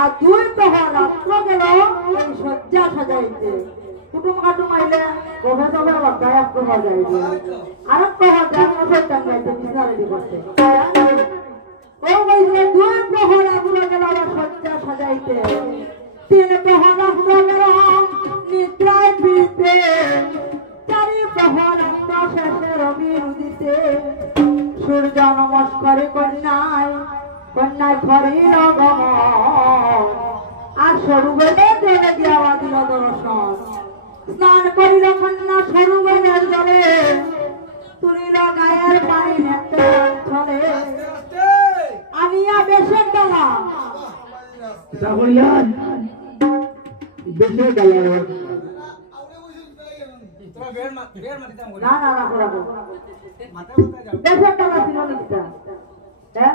আর দুই প্রহর রাত্র গেল এই শয্যা সাজাইতে। কুটুম কাটুম আইলে গভে তবে এক প্রহর যাইবে। আর এক প্রহর দেড় বছর টাঙ্গাইতে বিছনা রেডি সাজাইতে। তিন প্রহর আগুলো গেল নিদ্রায় ফিরতে। শেষে রবি উদিতে সূর্য নমস্কারে কন্যায় কন্যায় খরির গমন আর সরুবেলে জলে দেওয়া দিল দর্শন। স্নান করিল কন্যা সরুবেলের জলে। তুলিল গায়ের পানি নেত্রে আনিয়া বেশের না না না করাবো। বেশের ডালা ছিল নিষ্ঠা হ্যাঁ?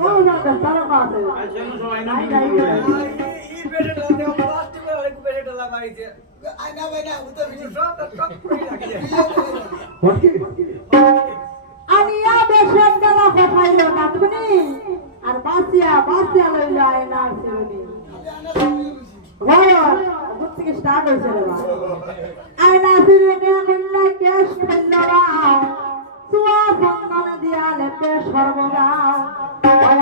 ও জানতে তারা আছে নাই নাই আনিয়া বেশের ডালা ফটাইল নাতনি আর বাসিয়া বাসিয়া লইল আয়নার শিরনি হয় ওর থেকে স্টার্ট হয়েছে রে বা আয়না শিরনি কন্যা কেশ ফেললা সুয়া সন্তান দিয়ালে লেপে সর্বদা। ওই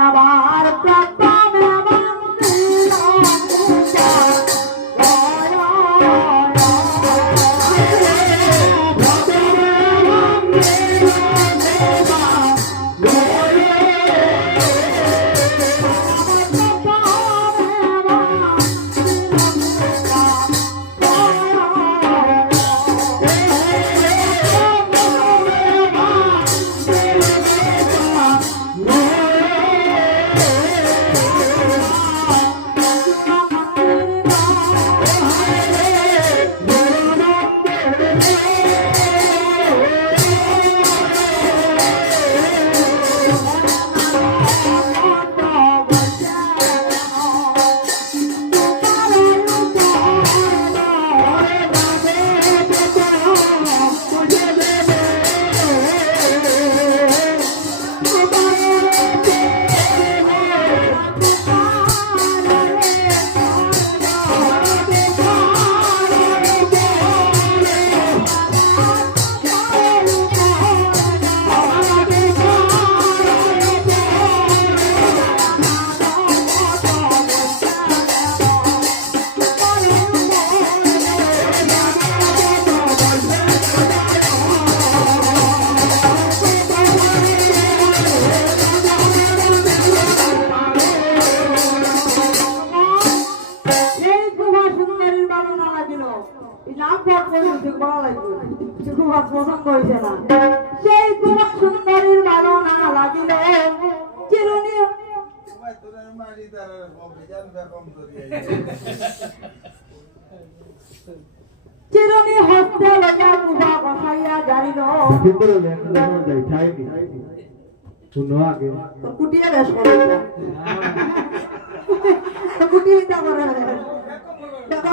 পট করে লাগবে সে পছন্দ হয়েছে না সেই কুমা সুন্দরীর ভালো না লাগিল চিরুনি চিরুনি হস্তে লইয়া কুমা বসাইয়া জানিল শুনো আগে কুটিয়ে বেশ করে কুটিয়ে দিতে পারে দেখা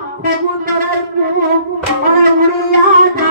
உங்களை முடியாத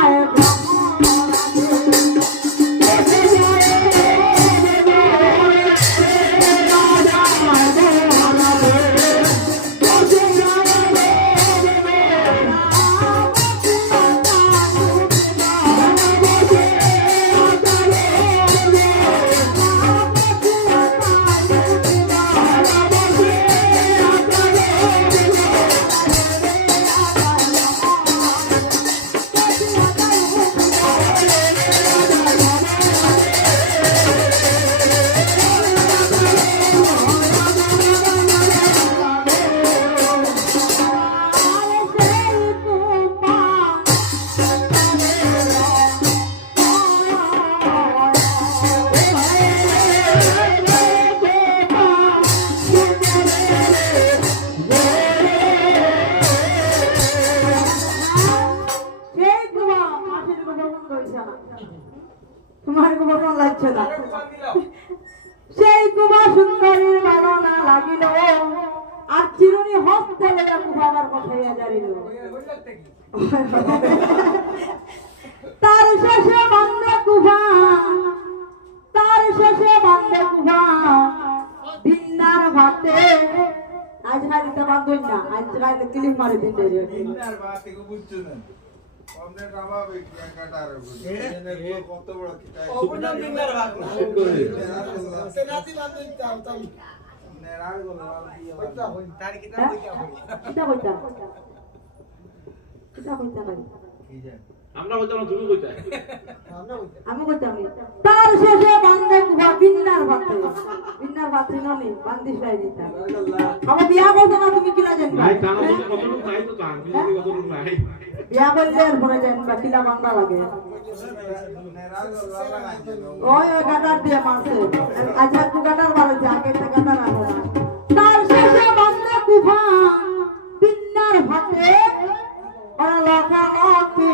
না তোমার গোবর লাগছে না। সেই কুমার সুন্দরীর বানানা লাগিল। আর চিরুনি হস্তে লইয়া কুবাবার বসাইয়া দাঁড়িল তার শেষে বন্ধ কুভা তার শেষে বন্ধ কুভা ভিন্নার ভাতে, আজ না দিতে বান্ধ না, আজ না ক্লিপ মারে দিন দিনার ভাতে বুঝছ না। অমনে রাবাবে কি কাটার কত বড় কিতা অবদান দিনার ভাগ সেনাতি বান্ধব তাও তাও নেরার গলা হইতা হই তার কিতা হইতা হই কিতা কইতা কিতা কইতা নাই কি জানি আমরা হইতাম তুমি কইতা। আমি কইতাম তার শেষে বান্দে কুভা ভিন্নার ভাতে ভিন্নার ভাতে ননি বান্দিস লাই দিতা আমার বিয়া করছ না তুমি কিলা জানবা? নাই তো নাই বিয়া করলে জানবা কিলা বান্দা লাগে। ওই ওই গাটার দিয়ে মারছে। আচ্ছা তু গাটার আগে তো গাটার আনো না। তার শেষে বান্দে কুভা ভিন্নার ভাতে ওরা লখা লখি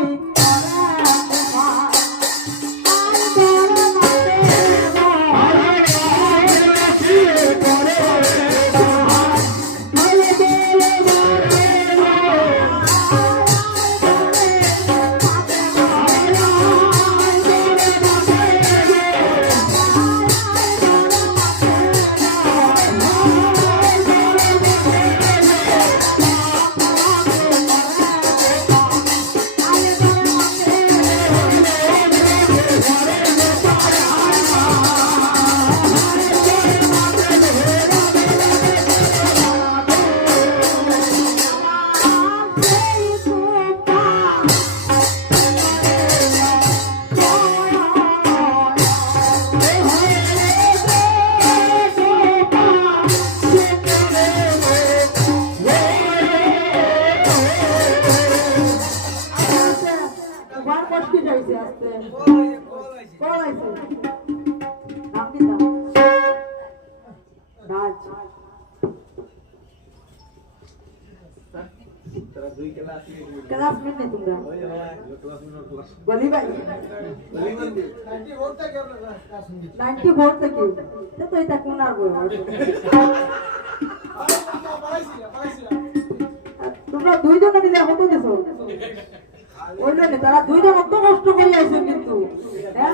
হইতা কেন না শুনি নাইনটি ফোর থেকে। সে তো এটা কোন তোমরা দুইজনে মিলে হতো গেছো ওইলো তারা দুইজন অত কষ্ট করে আইছো কিন্তু হ্যাঁ?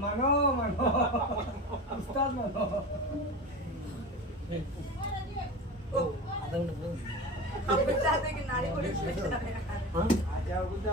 মানো মানো উস্তাদ মানো আচ্ছা বুঝা